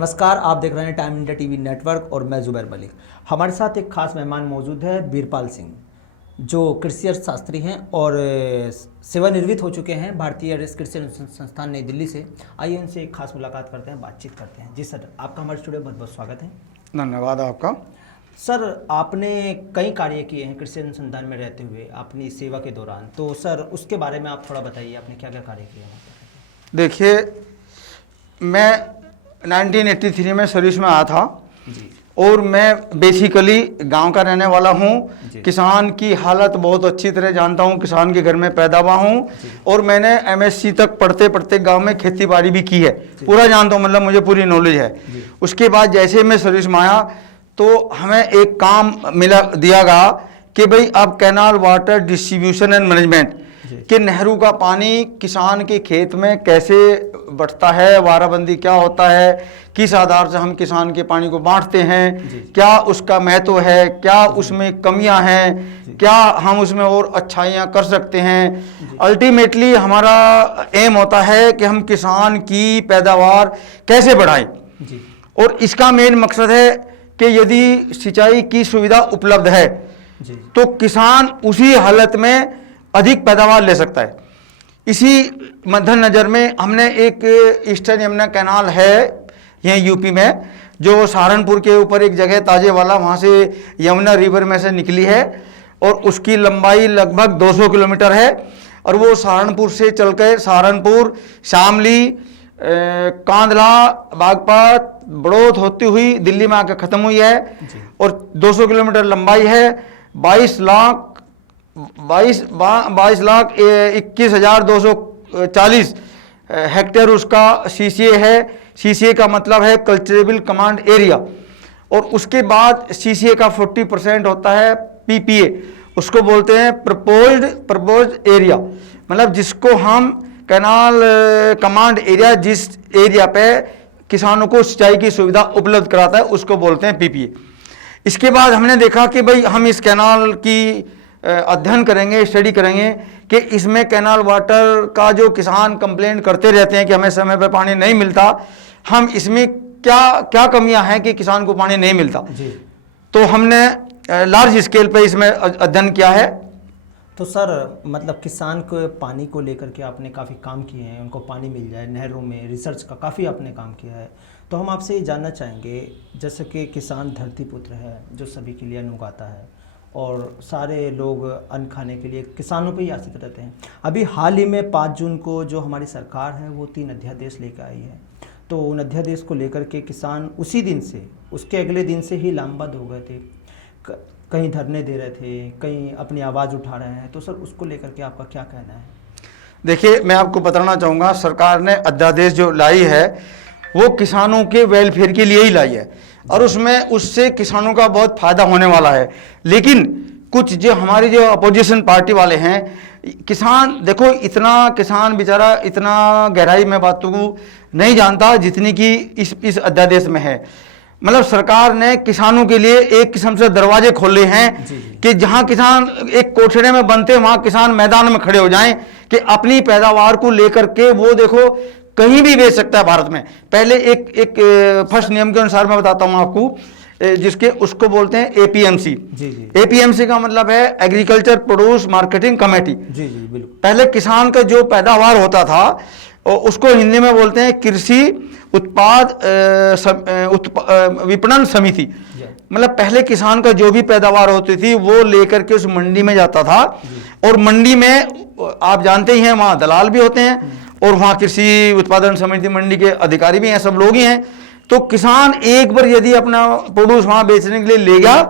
नमस्कार, आप देख रहे हैं टाइम इंडिया टीवी नेटवर्क और मैं जुबैर मलिक। हमारे साथ एक खास मेहमान मौजूद है, बीरपाल सिंह, जो कृषि अर्थशास्त्री हैं और सेवानिवृत्त हो चुके हैं भारतीय कृषि अनुसंधान संस्थान नई दिल्ली से। आइए उनसे एक खास मुलाकात करते हैं, बातचीत करते हैं। जी सर, आपका हमारे स्टूडियो में बहुत बहुत स्वागत है। धन्यवाद आपका। सर, आपने कई कार्य किए हैं कृषि अनुसंधान में रहते हुए अपनी सेवा के दौरान, तो सर उसके बारे में आप थोड़ा बताइए, आपने क्या क्या कार्य किए हैं? देखिए, मैं 1983 में सर्विस में आया था जी। और मैं बेसिकली गांव का रहने वाला हूं। किसान की हालत बहुत अच्छी तरह जानता हूं, किसान के घर में पैदा हुआ हूं और मैंने MSc तक पढ़ते पढ़ते गांव में खेती बाड़ी भी की है, पूरा जानता हूं, मतलब मुझे पूरी नॉलेज है। उसके बाद जैसे मैं सर्विस में आया तो हमें एक काम दिया गया कि भाई अब canal water distribution and management कि नहरों का पानी किसान के खेत में कैसे बढ़ता है, वाराबंदी क्या होता है, किस आधार से हम किसान के पानी को बांटते हैं, क्या उसका महत्व है, क्या उसमें कमियां हैं, क्या हम उसमें और अच्छाइयां कर सकते हैं। अल्टीमेटली हमारा एम होता है कि हम किसान की पैदावार कैसे बढ़ाएं और इसका मेन मकसद है कि यदि सिंचाई की सुविधा उपलब्ध है तो किसान उसी हालत में अधिक पैदावार ले सकता है। इसी मद्देनजर में हमने एक ईस्टर्न यमुना कैनाल है यहीं यूपी में, जो सहारनपुर के ऊपर एक जगह ताजे वाला, वहाँ से यमुना रिवर में से निकली है और उसकी लंबाई लगभग 200 किलोमीटर है और वो सहारनपुर से चलकर सहारनपुर, शामली, कांधला, बागपत, बड़ौत होती हुई दिल्ली में आकर ख़त्म हुई है और 200 किलोमीटर लंबाई है। 22,21,240 हेक्टेयर उसका CCA है। CCA का मतलब है कल्चरेबल कमांड एरिया और उसके बाद CCA का 40% होता है PPA, उसको बोलते हैं प्रपोज्ड एरिया, मतलब जिसको हम कैनाल कमांड एरिया, जिस एरिया पे किसानों को सिंचाई की सुविधा उपलब्ध कराता है, उसको बोलते हैं PPA। इसके बाद हमने देखा कि भाई हम इस कैनाल की अध्ययन करेंगे, स्टडी करेंगे कि इसमें कैनाल वाटर का जो किसान कंप्लेंट करते रहते हैं कि हमें समय पर पानी नहीं मिलता, हम इसमें क्या क्या कमियां हैं कि किसान को पानी नहीं मिलता। तो हमने लार्ज स्केल पे इसमें अध्ययन किया है। तो सर, मतलब किसान को पानी को लेकर के आपने काफ़ी काम किए हैं, उनको पानी मिल जाए, नहरों में रिसर्च का काफ़ी आपने काम किया है। तो हम आपसे ये जानना चाहेंगे, जैसे कि किसान धरती पुत्र है जो सभी के लिए अन्न उगाता है और सारे लोग अन्न खाने के लिए किसानों पे ही आश्रित रहते हैं। अभी हाल ही में 5 जून को जो हमारी सरकार है वो 3 अध्यादेश लेकर आई है, तो उन अध्यादेश को लेकर के किसान उसी दिन से, उसके अगले दिन से ही लामबंद हो गए थे, कहीं धरने दे रहे थे, कहीं अपनी आवाज़ उठा रहे हैं। तो सर उसको लेकर के आपका क्या कहना है? देखिए, मैं आपको बताना चाहूँगा, सरकार ने अध्यादेश जो लाई है वो किसानों के वेलफेयर के लिए ही लाई है और उससे किसानों का बहुत फायदा होने वाला है। लेकिन कुछ जो हमारी जो अपोजिशन पार्टी वाले हैं, किसान, देखो इतना किसान बेचारा इतना गहराई में बातों को नहीं जानता जितनी कि इस अध्यादेश में है। मतलब सरकार ने किसानों के लिए एक किस्म से दरवाजे खोले हैं कि जहां किसान एक कोठड़े में बनते वहां किसान मैदान में खड़े हो जाएं कि अपनी पैदावार को लेकर के वो देखो कहीं भी बेच सकता है भारत में। पहले एक फर्स्ट नियम के अनुसार मैं बताता हूं आपको, जिसके उसको बोलते हैं APMC। APMC का मतलब है एग्रीकल्चर प्रोड्यूस मार्केटिंग कमेटी। बिल्कुल। पहले किसान का जो पैदावार होता था उसको हिंदी में बोलते हैं कृषि उत्पाद विपणन समिति। मतलब पहले किसान का जो भी पैदावार होती थी वो लेकर के उस मंडी में जाता था और मंडी में आप जानते ही हैं वहाँ दलाल भी होते हैं और वहाँ कृषि उत्पादन समिति मंडी के अधिकारी भी हैं, सब लोग ही हैं। तो किसान एक बार यदि अपना प्रोड्यूस वहाँ बेचने के लिए ले गया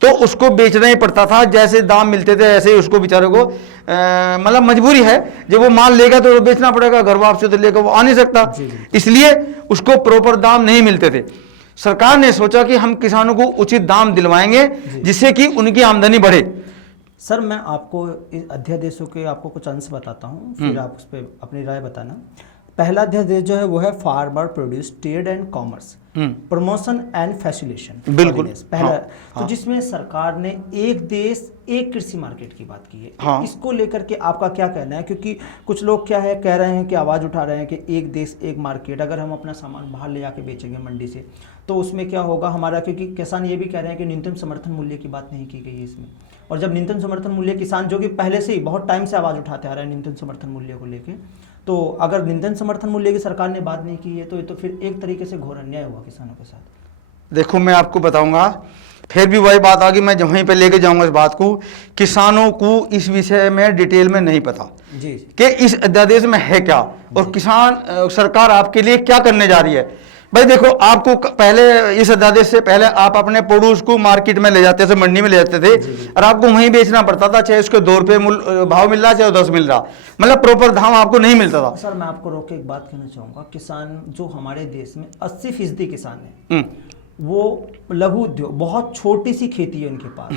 तो उसको बेचना ही पड़ता था, जैसे दाम मिलते थे ऐसे ही उसको बेचारे को मतलब मजबूरी है, जब वो माल लेगा तो बेचना पड़ेगा, घर वापसी तो लेकर वो आ नहीं सकता, इसलिए उसको प्रॉपर दाम नहीं मिलते थे। सरकार ने सोचा कि हम किसानों को उचित दाम दिलवाएंगे जिससे कि उनकी आमदनी बढ़े। सर, मैं आपको इस अध्यादेशों के आपको कुछ अंश बताता हूँ, फिर आप उस पर अपनी राय बताना। पहला अध्यादेश जो है वो है farmer produce trade and commerce promotion and facilitation. बिल्कुल पहला। हाँ, तो जिसमें सरकार ने एक देश एक कृषि मार्केट की बात की है। हाँ। इसको लेकर के आपका क्या कहना है? क्योंकि कुछ लोग क्या है कह रहे हैं कि आवाज़ उठा रहे हैं कि एक देश एक मार्केट, अगर हम अपना सामान बाहर ले जाके बेचेंगे मंडी से तो उसमें क्या होगा हमारा, क्योंकि किसान ये भी कह रहे हैं कि न्यूनतम समर्थन मूल्य की बात नहीं की गई है इसमें। और जब न्यूनतम समर्थन मूल्य किसान जो कि पहले से ही बहुत टाइम से आवाज़ उठाते आ रहे हैं न्यूनतम समर्थन मूल्य को लेके, तो अगर न्यूनतम समर्थन मूल्य की सरकार ने बात नहीं की है तो ये तो फिर एक तरीके से घोर अन्याय हुआ किसानों के साथ। देखो मैं आपको बताऊंगा, फिर भी वही बात आ गई, मैं वहीं पे लेके जाऊंगा इस बात को। किसानों को इस विषय में डिटेल में नहीं पता जी कि इस अध्यादेश में है क्या और किसान सरकार आपके लिए क्या करने जा रही है। भाई देखो, आपको पहले इस अध्यादेश से पहले आप अपने प्रोड्यूस को मार्केट में ले जाते थे, मंडी में ले जाते थे और आपको वहीं बेचना पड़ता था, चाहे उसको 2 रुपये भाव मिल रहा चाहे 10 मिल रहा, मतलब प्रॉपर दाम आपको नहीं मिलता था। सर मैं आपको रोक के एक बात कहना चाहूँगा, किसान जो हमारे देश में 80% किसान है वो लघु उद्योग, बहुत छोटी सी खेती है उनके पास,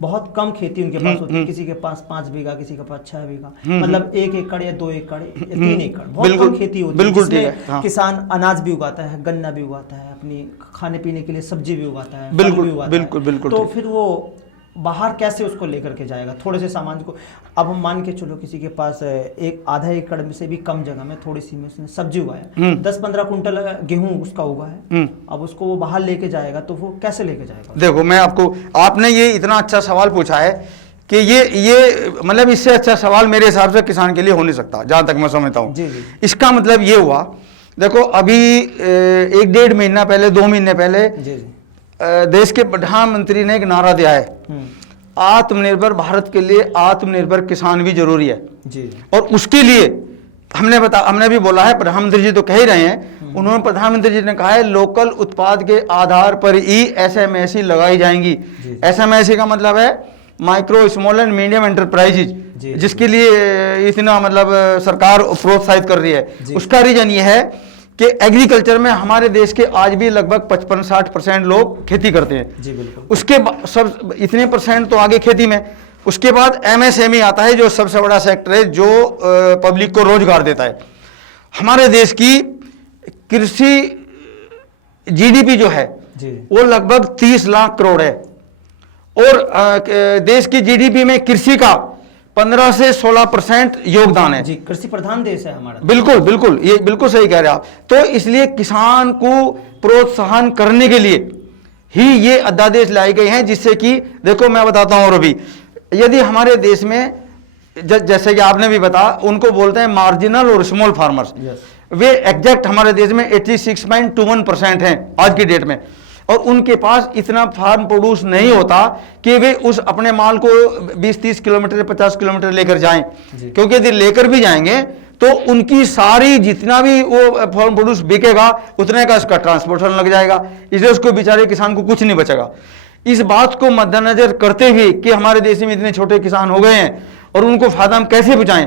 बहुत कम खेती उनके पास होती है। किसी के पास 5 बीघा, किसी के पास 6 बीघा, मतलब 1 एकड़ या 2 एकड़ या 3 एकड़, बहुत कम खेती होती है। बिल्कुल ठीक है। हाँ। किसान अनाज भी उगाता है, गन्ना भी उगाता है, अपनी खाने पीने के लिए सब्जी भी उगाता है, बिल्कुल फल भी उगाता है। बिल्कुल बिल्कुल। तो फिर वो बाहर कैसे उसको लेकर के जाएगा थोड़े से सामान को? अब हम मान के चलो किसी के पास एक आधा एकड़ में से भी कम जगह में थोड़ी सी में उसने सब्जी उगाया, 10-15 कुंटल गेहूं उसका उगा है, अब उसको वो बाहर लेके जाएगा तो वो कैसे लेके जाएगा? देखो मैं आपको, आपने ये इतना अच्छा सवाल पूछा है कि ये मतलब इससे अच्छा सवाल मेरे हिसाब से किसान के लिए हो नहीं सकता, जहां तक मैं समझता हूँ। इसका मतलब ये हुआ, देखो अभी 1-1.5 महीना पहले, 2 महीने पहले देश के प्रधानमंत्री ने एक नारा दिया है, आत्मनिर्भर भारत के लिए आत्मनिर्भर किसान भी जरूरी है जी। और उसके लिए हमने भी बोला है, प्रधानमंत्री जी तो कह ही रहे हैं, उन्होंने प्रधानमंत्री जी ने कहा है लोकल उत्पाद के आधार पर ही SMSE लगाई जाएंगी। SMSE का मतलब है micro small and medium enterprises, जिसके लिए इतना मतलब सरकार प्रोत्साहित कर रही है। उसका रीजन ये है कि एग्रीकल्चर में हमारे देश के आज भी लगभग 55-60% लोग खेती करते हैं जी। बिल्कुल। उसके सब इतने % तो आगे खेती में, उसके बाद MSME आता है जो सबसे बड़ा सेक्टर है जो पब्लिक को रोजगार देता है। हमारे देश की कृषि GDP जो है जी। वो लगभग 30 लाख करोड़ है और देश की GDP में कृषि का 15 से 16% योगदान है जी। कृषि प्रधान देश है हमारा। बिल्कुल बिल्कुल, ये बिल्कुल सही कह रहे हैं आप। तो इसलिए किसान को प्रोत्साहन करने के लिए ही ये अध्यादेश लाए गए हैं, जिससे कि देखो मैं बताता हूं, और अभी यदि हमारे देश में जैसे कि आपने भी बताया, उनको बोलते हैं मार्जिनल और स्मॉल फार्मर्स, वे एग्जैक्ट हमारे देश में 86.21% हैं आज की डेट में, और उनके पास इतना फार्म प्रोड्यूस नहीं होता कि वे उस अपने माल को 20-30 किलोमीटर 50 किलोमीटर लेकर जाएं, क्योंकि यदि लेकर भी जाएंगे तो उनकी सारी जितना भी वो फार्म प्रोड्यूस बिकेगा उतने का उसका ट्रांसपोर्टेशन लग जाएगा, इसलिए उसको बेचारे किसान को कुछ नहीं बचेगा। इस बात को मद्देनजर करते हुए कि हमारे देश में इतने छोटे किसान हो गए हैं और उनको फायदा हम कैसे पहुंचाएं,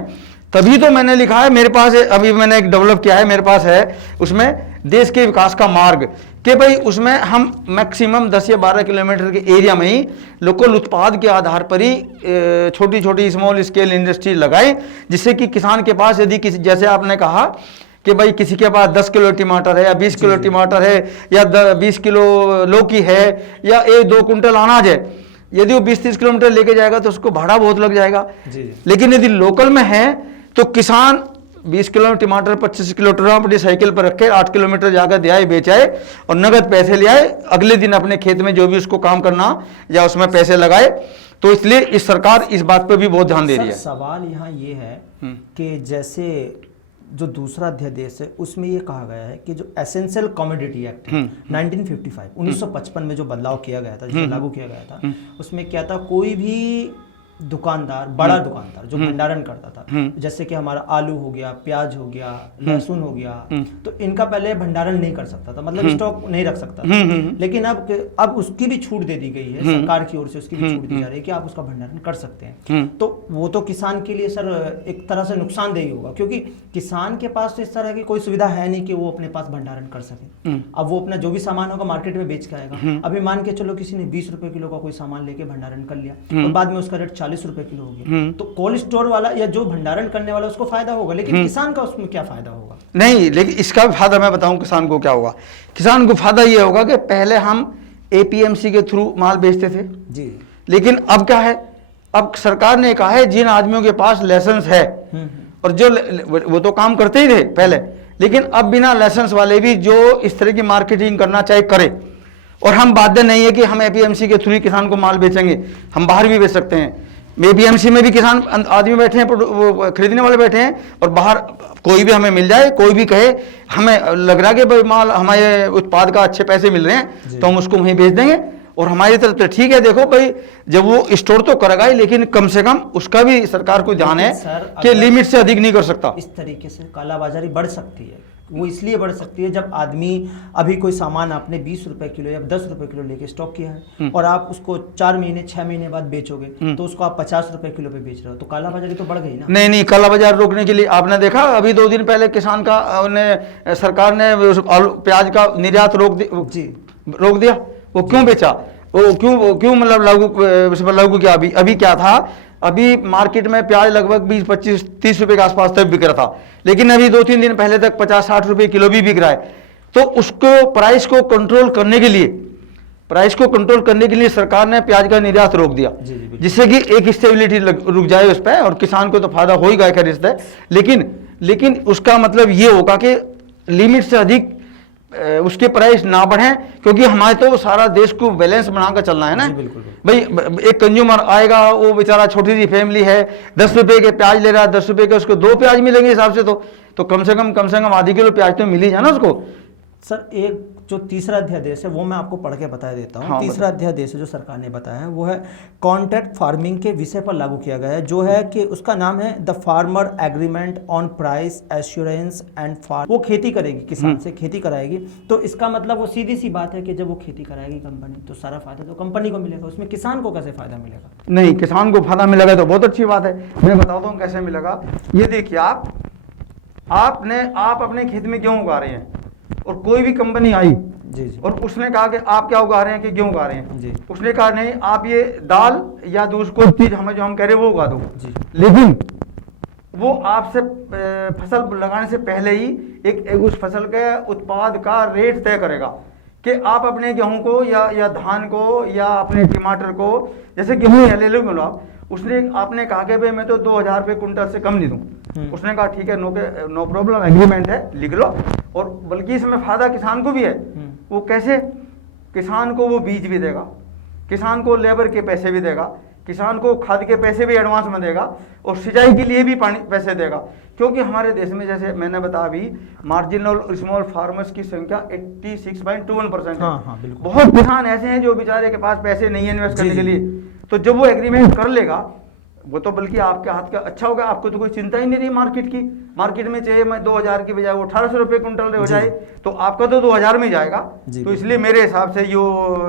तभी तो मैंने लिखा है, मेरे पास अभी मैंने एक डेवलप किया है, मेरे पास है उसमें देश के विकास का मार्ग, कि भाई उसमें हम मैक्सिमम 10 या 12 किलोमीटर के एरिया में ही लोकल उत्पाद के आधार पर ही छोटी छोटी स्मॉल स्केल इंडस्ट्री लगाएं, जिससे कि किसान के पास यदि किसी, जैसे आपने कहा कि भाई किसी के पास 10 किलो टमाटर है या 20 किलो टमाटर है या 20 किलो लौकी है या 1-2 कुंटल अनाज है, यदि वो 20-30 किलोमीटर लेके जाएगा तो उसको भाड़ा बहुत लग जाएगा। लेकिन यदि लोकल में है तो किसान 20 किलो टमाटर 25 किलो ट्रम अपनी साइकिल पर रखे 8 किलोमीटर जाकर दे आए, बेच आए और नगद पैसे ले आए, अगले दिन अपने खेत में जो भी उसको काम करना या उसमें पैसे लगाए। तो इसलिए इस सरकार इस बात पर भी बहुत ध्यान दे रही है। सवाल यहाँ ये है कि जैसे जो दूसरा अध्यादेश है उसमें ये कहा गया है कि जो एसेंशियल कमोडिटी एक्ट 1955 में जो बदलाव किया गया था, जिसे लागू किया गया था, उसमें क्या था, कोई भी दुकानदार, बड़ा दुकानदार जो भंडारण करता था, जैसे कि हमारा आलू हो गया, प्याज हो गया, लहसुन हो गया, तो इनका पहले भंडारण नहीं कर सकता था, मतलब स्टॉक नहीं रख सकता था। लेकिन अब उसकी भी छूट दे दी गई है सरकार की ओर से, उसकी भी छूट दी जा रही है कि आप उसका भंडारण कर सकते हैं। तो वो तो किसान के लिए सर एक तरह से नुकसानदेही होगा, क्योंकि किसान के पास तो इस तरह की कोई सुविधा है नहीं कि वो अपने पास भंडारण कर सके। अब वो अपना जो भी सामान होगा मार्केट में बेच के आएगा। अभी मान के चलो किसी ने 20 रुपए किलो का कोई सामान लेके भंडारण कर लिया और बाद में उसका रेट 40 रुपए किलो हो गया, तो कोल्ड स्टोर वाला या जो भंडारण करने वाला उसको फायदा होगा, लेकिन किसान का उसमें क्या फायदा होगा? नहीं, लेकिन इसका भी फायदा मैं बताऊं किसान को क्या होगा। किसान को फायदा ये होगा कि पहले हम एपीएमसी के थ्रू माल बेचते थे जी, लेकिन अब क्या है, अब सरकार ने कहा है जिन आदमियों के पास लाइसेंस है और जो वो तो काम करते ही थे पहले, लेकिन अब बिना लाइसेंस वाले भी जो इस तरह की मार्केटिंग करना चाहे करे, और हम बाध्य नहीं है कि हम एपीएमसी के थ्रू किसान को माल बेचेंगे, हम बाहर भी बेच सकते हैं। एपीएमसी में भी किसान आदमी बैठे हैं, वो खरीदने वाले बैठे हैं, और बाहर कोई भी हमें मिल जाए, कोई भी कहे हमें लग रहा है कि भाई माल हमारे उत्पाद का अच्छे पैसे मिल रहे हैं तो हम उसको वहीं बेच देंगे, और हमारी तरफ तो ठीक है। देखो भाई, जब वो स्टोर तो करेगा ही, लेकिन कम से कम उसका भी सरकार को ध्यान है कि लिमिट से अधिक नहीं कर सकता। इस तरीके से कालाबाजारी बढ़ सकती है। वो इसलिए बढ़ सकती है जब आदमी अभी कोई सामान आपने 20 रुपए किलो या 10 रुपए किलो लेके स्टॉक किया है और आप उसको 4 महीने 6 महीने बाद बेचोगे तो उसको आप 50 रुपए किलो पे बेच रहे हो, तो कालाबाजारी तो बढ़ गई ना। नहीं नहीं, कालाबाजार रोकने के लिए आपने देखा अभी 2 दिन पहले किसान का सरकार ने प्याज का निर्यात रोक दिया। वो क्यों बेचा, वो क्यों मतलब लागू किया। अभी क्या था, अभी मार्केट में प्याज लगभग 20, 25, 30 रुपए के आसपास तक बिक रहा था, लेकिन अभी 2-3 दिन पहले तक 50-60 रुपए किलो भी बिक रहा है। तो उसको प्राइस को कंट्रोल करने के लिए सरकार ने प्याज का निर्यात रोक दिया, जिससे कि एक स्टेबिलिटी रुक जाए उस पर, और किसान को तो फायदा हो ही गया खैर इससे। लेकिन उसका मतलब ये होगा कि लिमिट से अधिक उसके प्राइस ना बढ़े, क्योंकि हमारे तो सारा देश को बैलेंस बनाकर चलना है ना। भाई एक कंज्यूमर आएगा, वो बेचारा छोटी सी फैमिली है, 10 रुपए के प्याज ले रहा है, 10 रुपए के उसको 2 प्याज मिलेंगे हिसाब से, तो कम से कम आधी किलो प्याज तो मिल ही जाए ना उसको। सर, एक जो तीसरा अध्यादेश है वो मैं आपको पढ़ के बता देता हूँ। तीसरा अध्यादेश जो सरकार ने बताया है वो है कॉन्ट्रैक्ट फार्मिंग के विषय पर लागू किया गया है, जो है कि उसका नाम है the farmer agreement on price assurance and farm. वो खेती करेगी, किसान से खेती कराएगी, तो इसका मतलब वो सीधी सी बात है कि जब वो खेती कराएगी कंपनी, तो सारा फायदा तो कंपनी को मिलेगा, उसमें किसान को कैसे फायदा मिलेगा? नहीं, किसान को फायदा मिलेगा तो बहुत अच्छी बात है। मैं बताता हूँ कैसे मिलेगा। ये देखिए, आप अपने खेत में गेहूं उगा रहे हैं और कोई भी कंपनी आई जी और उसने कहा कि आप क्या उगा रहे हैं, कि गेहूं उगा रहे हैं जी। उसने कहा नहीं, आप ये दाल या दूसरी कोई चीज हमें जो हम कह रहे हैं वो उगा दो जी। लेकिन वो आपसे फसल लगाने से पहले ही एक उस फसल के उत्पाद का रेट तय करेगा कि आप अपने गेहूं को या धान को या अपने टमाटर को, जैसे गेहूं ले लो आप, आपने कहा कि भाई मैं तो 2000 रुपये कुंटल से कम नहीं दूं। उसने कहा ठीक है, नो प्रॉब्लम, एग्रीमेंट है, लिख लो। और बल्कि इसमें फायदा किसान को भी है। वो कैसे? किसान को वो बीज भी देगा, किसान को लेबर के पैसे भी देगा, किसान को खाद के पैसे भी एडवांस में देगा, और सिंचाई के लिए भी पैसे देगा। क्योंकि हमारे देश में, जैसे मैंने बताया अभी, मार्जिनल स्मॉल फार्मर्स की संख्या 86.21% है। बहुत किसान ऐसे हैं जो बेचारे के पास पैसे नहीं है इन्वेस्ट करने के लिए। तो जब वो एग्रीमेंट कर लेगा, वो तो बल्कि आपके हाथ का अच्छा होगा, आपको तो कोई चिंता ही नहीं रही मार्केट की। मार्केट में चाहिए मैं 2000 की बजाय वो 1800 रुपये कुंटल हो जाए, तो आपका तो 2000 में जाएगा। तो इसलिए मेरे हिसाब से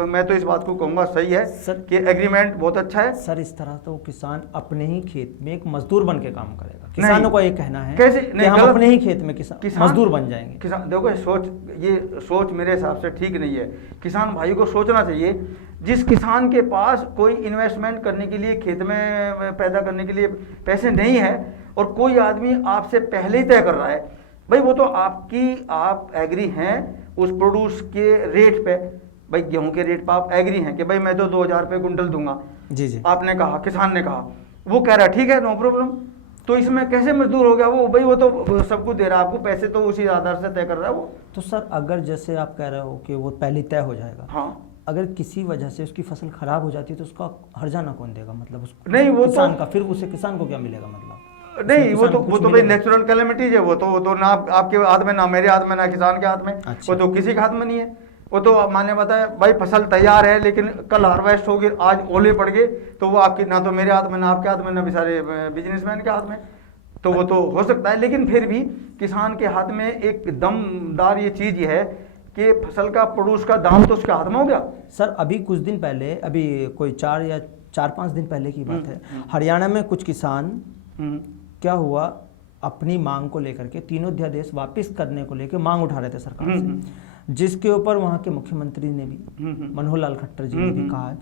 मैं तो इस बात को कहूँगा सही है कि एग्रीमेंट बहुत अच्छा है। सर, इस तरह तो किसान अपने ही खेत में एक मजदूर बन के काम करेगा। किसानों का ये कहना है कैसे कि हम अपने ही खेत में किसान मजदूर बन जाएंगे। किसान देखो, ये सोच मेरे हिसाब से ठीक नहीं है। किसान भाई को सोचना चाहिए, जिस किसान के पास कोई इन्वेस्टमेंट करने के लिए, खेत में पैदा करने के लिए पैसे नहीं है, और कोई आदमी आपसे पहले ही तय कर रहा है, भाई वो तो आप एग्री हैं उस प्रोड्यूस के रेट पे, भाई गेहूं के रेट पे आप एग्री हैं कि भाई मैं तो 2000 रुपये कुंटल दूंगा जी। आपने कहा, किसान ने कहा, वो कह रहा है ठीक है, नो प्रॉब्लम। तो इसमें कैसे मजदूर हो गया वो? भाई वो तो सब कुछ दे रहा है आपको, पैसे तो उसी आधार से तय कर रहा है वो। तो सर, अगर जैसे आप कह रहे हो कि वो पहले तय हो जाएगा, हाँ, अगर किसी वजह से उसकी फसल खराब हो जाती है तो उसका हर्जाना कौन देगा? मतलब उसको नहीं, वो किसान का, फिर उसे किसान को क्या मिलेगा? मतलब नहीं, वो तो भाई नेचुरल कैलेमिटीज है। वो तो ना आपके हाथ में, ना मेरे हाथ में, ना किसान के हाथ में। अच्छा। वो तो किसी के हाथ में नहीं है। वो तो माने बताया भाई, फसल तैयार है लेकिन कल हार्वेस्ट होगी, आज ओले पड़ गए, तो वो आपकी, ना तो मेरे हाथ में, ना आपके हाथ में, ना बेचारे बिजनेसमैन के हाथ में। तो वो तो हो सकता है, लेकिन फिर भी किसान के हाथ में एक दमदार ये चीज ये है कि फसल का प्रोड्यूस का दाम तो उसके हाथ में हो गया। सर, अभी कुछ दिन पहले, अभी कोई 4-5 दिन पहले की बात है, हरियाणा में कुछ किसान क्या हुआ, अपनी मांग को लेकर के तीनों अध्यादेश वापस करने को लेकर मांग उठा रहे थे सरकार से, जिसके ऊपर वहां के मुख्यमंत्री ने भी, मनोहर लाल खट्टर जी ने भी कहा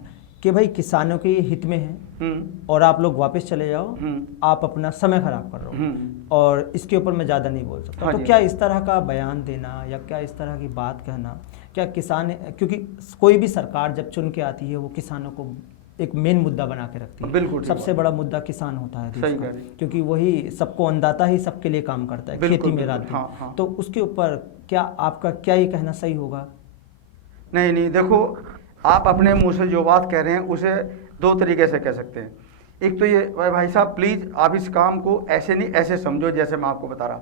कि भाई किसानों के हित में है और आप लोग वापस चले जाओ, आप अपना समय खराब कर रहे हो, और इसके ऊपर मैं ज़्यादा नहीं बोल सकता। हाँ तो जी। क्या इस तरह का बयान देना या क्या इस तरह की बात कहना, क्या किसान, क्योंकि कोई भी सरकार जब चुन के आती है वो किसानों को एक मेन मुद्दा बना के रखती है। बिल्कुल ठीक सबसे बात। बड़ा मुद्दा किसान होता है देश सही का, कह रही हैं। क्योंकि वही सबको अन्नदाता ही सबके लिए काम करता है, बिल्कुल, खेती में बिल्कुल, रात दिन। हाँ, हाँ। तो उसके ऊपर क्या आपका क्या ये कहना सही होगा? नहीं नहीं, देखो आप अपने मुंह से जो बात कह रहे हैं उसे दो तरीके से कह सकते हैं। एक तो ये भाई साहब प्लीज़ आप इस काम को ऐसे नहीं ऐसे समझो जैसे मैं आपको बता रहा,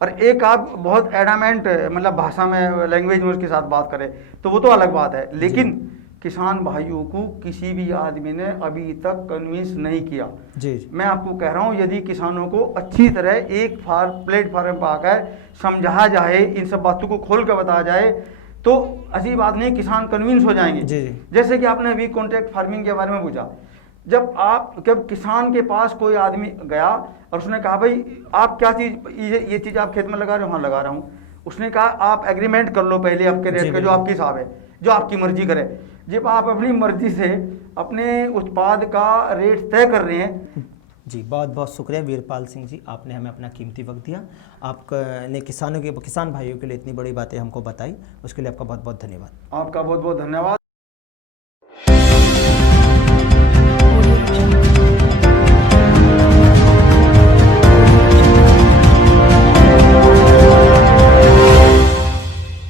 और एक आप बहुत एडामेंट मतलब भाषा में लैंग्वेज में उसके साथ बात करें तो वो तो अलग बात है। लेकिन किसान भाइयों को किसी भी आदमी ने अभी तक कन्विंस नहीं किया। जी। मैं आपको कह रहा हूँ यदि किसानों को अच्छी तरह एक प्लेटफार्म पर आकर समझाया जाए, इन सब बातों को खोल कर बताया जाए तो ऐसी बात नहीं, किसान कन्विंस हो जाएंगे। जी। जैसे कि आपने अभी कॉन्ट्रैक्ट फार्मिंग के बारे में पूछा, जब किसान के पास कोई आदमी गया और उसने कहा भाई आप क्या चीज़ ये चीज़ आप खेत में लगा रहे हो? हाँ लगा रहा हूँ। उसने कहा आप एग्रीमेंट कर लो पहले आपके रेट का, जो आपके हिसाब है, जो आपकी मर्जी करे। जब आप अपनी मर्जी से अपने उत्पाद का रेट तय कर रहे हैं। जी, बहुत बहुत शुक्रिया वीरपाल सिंह जी, आपने हमें अपना कीमती वक्त दिया। आपने किसान भाइयों के लिए इतनी बड़ी बातें हमको बताई, उसके लिए आपका बहुत बहुत धन्यवाद। आपका बहुत बहुत धन्यवाद।